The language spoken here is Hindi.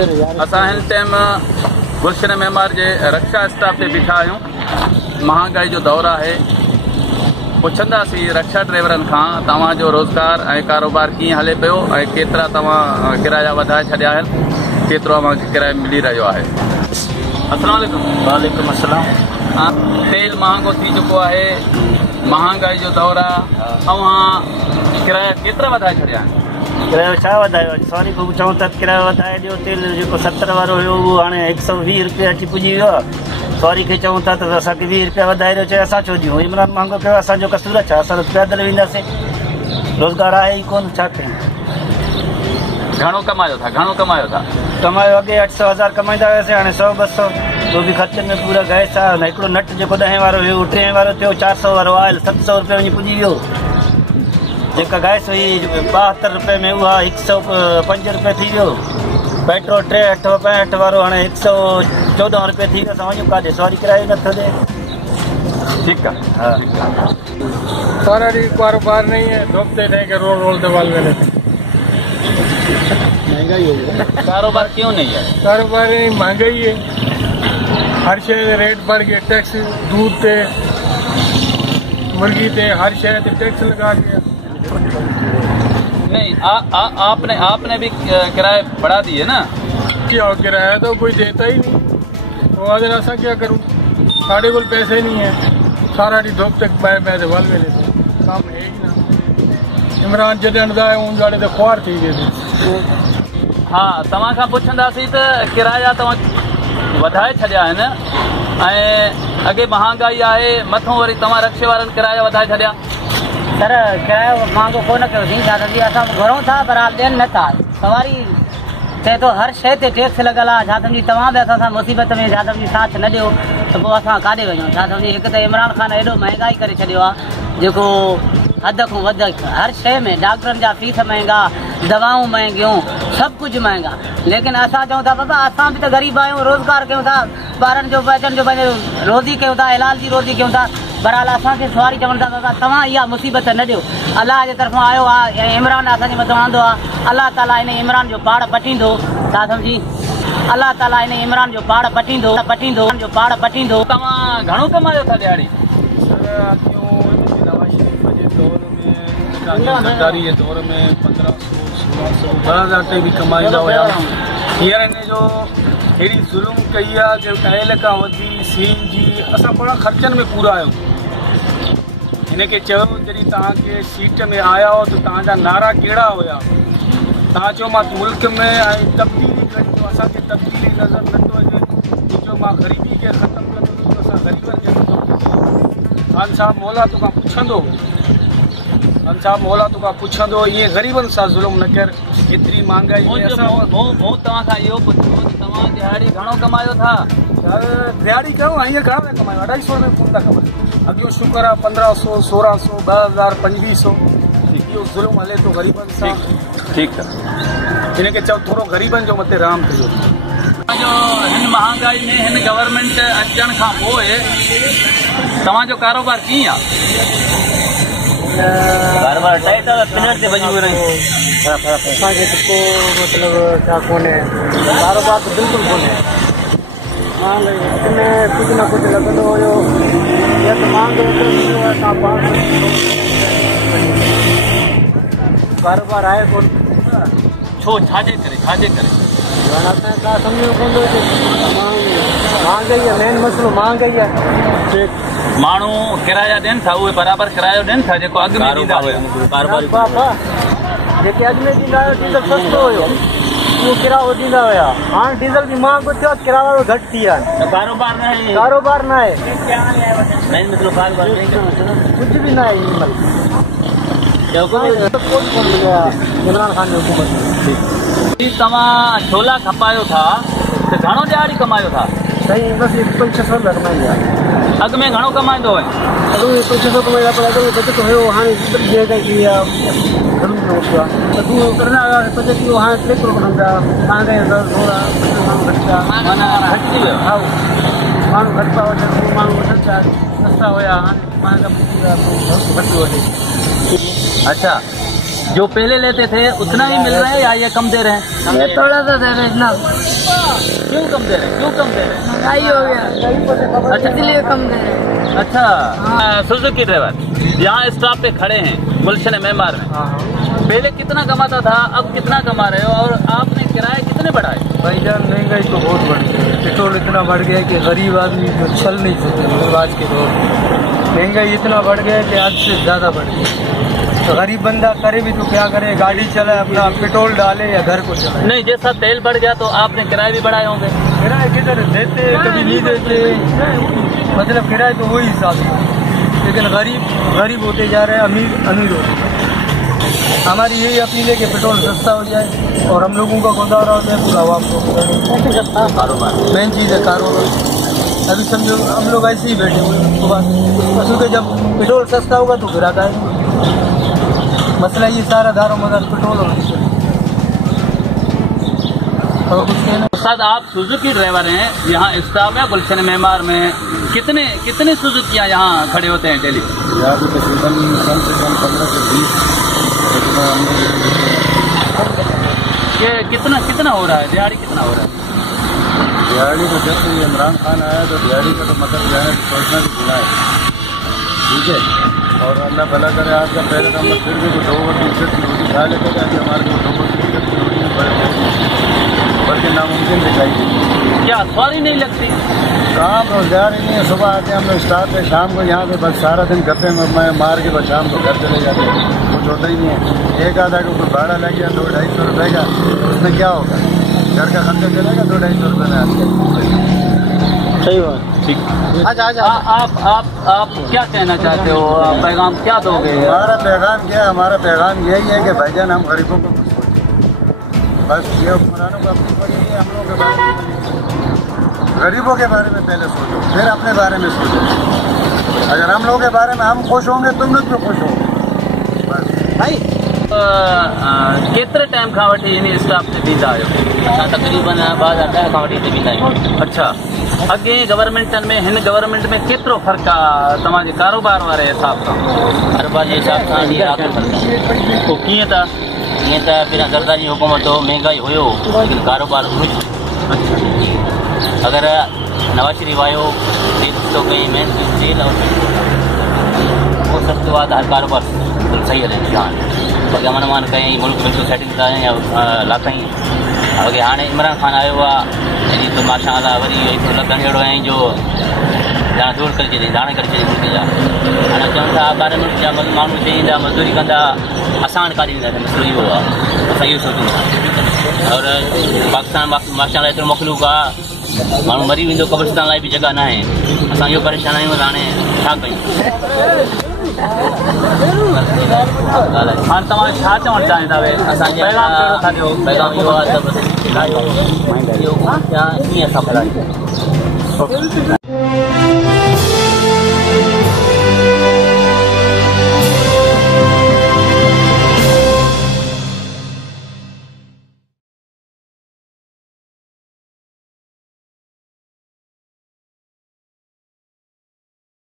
असां हिन टाइम गुलशन मेमार जे रक्षा स्टाफ ते बीठा आहियूं। महांगाई जो दौर आहे। पुछंदासीं रक्षा ड्राइवरनि खां तव्हांजो रोज़गार ऐं कारोबार कीअं हले पियो ऐं केतिरा तव्हां किराया वधाए छॾिया आहिनि, केतिरो तव्हांखे किरायो मिली रहियो आहे। अस्सलाम वालेकुम। वालेकुम अस्सलाम। तेल महांगो थी चुको आहे, महांगाई जो दौर आहे, तव्हां किराया केतिरा वधाए छॾिया आहिनि? किरायो छा वधायो? सॉरी को चऊं त किरायो वधाए ॾियो। तेल जेको 70 वारो हुयो उहो हाणे 120 रुपया अची पुॼी वियो आहे। सॉरी खे चऊं था त असांखे 20 रुपया वधाए ॾियो, चए असां छो ॾियूं? इमरान महांगो कयो, असांजो कसूर छा? असां पैदल वेंदासीं, रोज़गार आहे ई कोन, छा कयूं? घणो कमायो था? कमायो अॻे 800-1000 कमाईंदा हुआसीं, हाणे 100-200 उहो बि ख़र्चनि में पूरा गैस आहे। हिकिड़ो नट जेको 10 वारो हुयो 3 वारो थियो, 400 वारो आयल 700 रुपये वञी पुॼी वियो। जेका गैस हुई 72 रुपये में उहा 105 रुपये थी वियो। पेट्रोल 365 वारो हाणे 114 रुपये थी वियो। असां वञूं काॾे? सवारी किरायो नथो ॾे। ठीक है। हाँ, सारा कारोबार नहीं है, धोपते नहीं के रोल दबाल में महंगाई हो गई। कारोबार क्यों नहीं है? कारोबार नहीं, महंगाई है, हर शहर रेट बढ़ गए। टैक्स दूध पे, मुर्गी पे, हर शहर पे टैक्स लगा दिया। नहीं, आपने भी किराए बढ़ा दिए ना? क्या किराया तो कोई देता ही नहीं, तो आज ऐसा क्या करूँ? साढ़े को पैसे नहीं है, सारा डी धोप तक मैं दबाल में लेते काम है ही ना। इमरान जॾहिं है उन जाड़े तो ख्वार थी गए। हाँ, तव्हां खां पुछंदासीं त किराया तव्हां वधाए छॾिया आहिनि ऐं अॻे महांगाई आहे, मथां वरी तव्हां रक्शे वारनि किराया वधाए छॾिया। सर किरायो महांगो कोन कयोसीं, छा सम्झी असां घुरूं था पर ॾियनि नथा। सवारी चए थो हर शइ ते टैक्स लॻल आहे, छा सम्झी तव्हां बि असां सां मुसीबत में छा सम्झी साथ न ॾियो त पोइ असां काॾे वञूं? छा सम्झी हिकु त इमरान ख़ान एॾो महांगाई करे छॾियो आहे जेको हद खां वधीक। हर शइ में डॉक्टरनि जा फीस महांगा, दवाऊं महांगियूं, सभु कुझु महांगा। लेकिन असां चऊं था बाबा असां बि त ग़रीब आहियूं, रोज़गार कयूं था, ॿारनि जो बचनि जो पंहिंजो रोज़ी कयूं था, इलाज जी रोज़ी कयूं था। बहरहाल असांखे सवारी चवनि था बाबा तव्हां इहा मुसीबत न ॾियो। अलाह जे तरफ़ां आयो आहे ऐं इमरान असांजे मथां आंदो आहे। अलाह ताला इन इमरान जो पाड़ पटींदो, छा सम्झी? अलाह ताला इन इमरान जो पाड़ पटींदो। तव्हां घणो कमायो था दिहाड़ी? सरकारी जे दौर में 1500-1600 10,000 भी कमाईंदा हुया। हींअर हिन जो हेड़ी ज़ुल्म कई आहे जो कयल खां वधी सीन जी असां पाण ख़र्चनि में पूरा आहियूं। हिन खे चयो जॾहिं तव्हांखे सीट में आया हो त तव्हांजा नारा कहिड़ा हुया? तव्हां चयो मां मुल्क में ऐं तब्दीली कयो, असांखे तब्दीली नज़र नथो अचे। जो मां ग़रीबी खे ख़तमु कंदुमि, असां ग़रीबनि खे ख़तमु। ख़ान साहब मौला तोखां पुछंदो, ईअं ग़रीबनि सां ज़ुल्म न कर। एतिरी महांगाई तव्हां खां इहो पुछो तव्हां दिहाड़ी घणो कमायो था? दिहाड़ी कयो हीअं घणा था कमायो? 250 में कोन था कमायो। अॻियो शुक्र आहे 1500, 1600, 2000, 2500 इहो ज़ुल्म हले थो ग़रीबनि सां। ठीकु आहे, हिन खे चओ थोरो ग़रीबनि जो मथे राम कयो। हिन महांगाई में हिन गवर्नमेंट अचण खां पोइ तव्हांजो कारोबार कीअं आहे? कारोबार टाइट आहे, पिनर ते वञी रहियो। असांखे त को मतिलबु छा कोन्हे, कारोबार त बिल्कुलु कोन्हे। महांगाई कुझु न कुझु लॻंदो हुयो, या त महांगो एतिरो आहे तव्हां पाण कारोबार आहे कोन। छो? छाजे करे? असांखे का सम्झो कोन थो अचे। महांगाई आहे, मेन मसइलो महांगाई आहे। माण्हू किराया ॾियनि था, उहे बराबरि किरायो ॾियनि था जेको अॻु में ॾींदा हुया? जेके अॻु में ॾींदा हुया डीज़ल सस्तो हुयो, उहो किरायो ॾींदा हुया। हाणे डीज़ल बि महांगो थियो, किरायो घटि थी विया आहिनि। कारोबार न आहे, कारोबार न आहे, कुझु बि न आहे। इमरान ख़ान जी हुकूमत। तव्हां छोला खपायो था त घणो दिहाड़ी कमायो था? साईं बसि 500-600 रुपया कमाईंदा। अॻु में घणो कमाईंदो हुयो? अॻु में 500 कमाईंदा, पर अॻु में बचत हुयो। हाणे महंगाई थी वई आहे, घणो न उथियो आहे त तूं करंदा हुआ बचत थी वियो। हाणे 3 करोड़ कमाईंदा, महांगाई थोरा माण्हू घटि आहे। घटि थी वियो? हा, माण्हू घटि था वठनि, माण्हू वठनि था सस्ता हुया, हाणे महांगा घटि थी वठे। अच्छा, जो पहले लेते थे उतना ही मिल रहा है या ये कम दे रहे हैं? ये थोड़ा सा दे रहे हैं इतना। क्यों कम दे रहे हैं? क्यों कम दे रहे हैं? महंगाई हो गया, अच्छा, इसलिए कम दे रहे हैं। अच्छा, सुजुकी ड्राइवर यहाँ स्टॉप पे खड़े हैं गुलशन मेमार में। पहले कितना कमाता था, अब कितना कमा रहे हो और आपने किराए कितने बढ़ाए? भाईजान महंगाई तो बहुत बढ़ गई है, पेट्रोल इतना बढ़ गया है कि गरीब आदमी जो चल नहीं सकते आज के दौर में। महंगाई इतना बढ़ गया है कि आज से ज़्यादा बढ़ गई है। तो गरीब बंदा करे भी तो क्या करे, गाड़ी चलाए, अपना पेट्रोल डाले या घर को चलाए। नहीं, जैसा तेल बढ़ गया तो आपने किराए भी बढ़ाए होंगे। किराए किधर देते, कभी नहीं देते, मतलब किराए तो वही हिसाब से, लेकिन गरीब होते जा रहे हैं, अमीर होते जा रहे हैं। हमारी यही अपील है कि पेट्रोल सस्ता हो जाए और हम लोगों का गुजारा हो जाए, पूरा आवाम को कारोबार मेन चीज़ है, कारोबार। अभी समझो हम लोग ऐसे ही बैठे हुए हैं सुबह, क्योंकि जब पेट्रोल सस्ता होगा तो ग्राहक आएगा। मसला ये सारा दारो मदार पेट्रोल और कुछ कहना। उस्ताद, आप सुजुकी ड्राइवर हैं, यहाँ स्टाफ है गुलशन मेमार में, कितने सुजुकियाँ यहाँ खड़े होते हैं डेली? यहाँ भी तकरीबन कम से कम 15 से 20। ये कितना हो रहा है दिहाड़ी, कितना हो रहा है? दिहाड़ी को जब से इमरान खान आया तो दिहाड़ी का तो मतलब जो है सोचना भी खुला है, ठीक है। और अल्लाह भला करे, आज का पहले नंबर फिर भी तो 2 वक्त इज्जत की रोटी खा लेते थे, हमारे को 2 वक्त इज्जत की रोटी में बल्कि नामुमकिन दिखाई दी। क्या सवारी नहीं लगती? काम रोजगार ही नहीं है। सुबह आते हैं हम लोग स्टाफ है, शाम को यहाँ पे बस सारा दिन गप्पे में मार के बस शाम को घर चले जाते हैं, कुछ होता ही नहीं है। एक आधा को कोई भाड़ा लग गया 200-250 रुपये का, उसमें क्या होगा, घर का खर्चा चलेगा 200-250 रुपये में आपके। सही बात, ठीक। आप क्या कहना चाहते हो, पैगाम क्या दोगे? हमारा पैगाम क्या है? हमारा पैगाम यही है कि भाईजान हम गरीबों को कुछ सोचें, बस ये हुक्मरानों को अपनी पड़ी है, हम लोगों के बारे में गरीबों के बारे में पहले सोचो, फिर अपने बारे में सोचो। अगर हम लोगों के बारे में हम खुश होंगे, तुम लोग भी खुश होंगे बस भाई। केतिरे टाइम खां वठी इन स्टाफ से बीता आयो? असां तकरीबन 2010 खां वठी हिते बीता आहियूं। अच्छा, अॻे गवर्नमेंटनि में हिन गवर्नमेंट में केतिरो फ़र्क़ु आहे तव्हांजे कारोबार वारे हिसाब सां? कारोबार जे हिसाब सां फ़र्क़ु आहे। पोइ कीअं त ईअं त पहिरियां सरकारी हुकूमत हो, महंगाई हुयो, लेकिन कारोबार हुयो। अगर नवाज शरीफ आयो, तो कई मेन तेल और वो सस्तो आहे त हर कारोबार सही हले जान। बाक़ी अमन अमान कई मुल्क बिल्कुल सेटिंग था या लाथई। अॻे हाणे इमरान खान आयो आहे, तो माशाअल्लाह वरी लॻण अहिड़ो आहे जो ॼाण दूर करे छॾे, दाणे करे छॾे मुल्क जा। हाणे चवनि था ॿार मुल्क जा माण्हू हिते ईंदा, मज़दूरी कंदा, असां काॾे ईंदा, मसइलो इहो आहे। असां इहो सोचूं और पाकिस्तान माशाअल्लाह एतिरो मखलूक आहे, माण्हू मरी वेंदो, कब्रिस्तान लाइ बि जॻह न आहे। असां इहो परेशान आहियूं, हाणे छा कयूं? हाणे तव्हां छा चवणु चाहींदा? असांजे पैगाम इहो आहे त बसि इहो ईअं असां फैलायूं।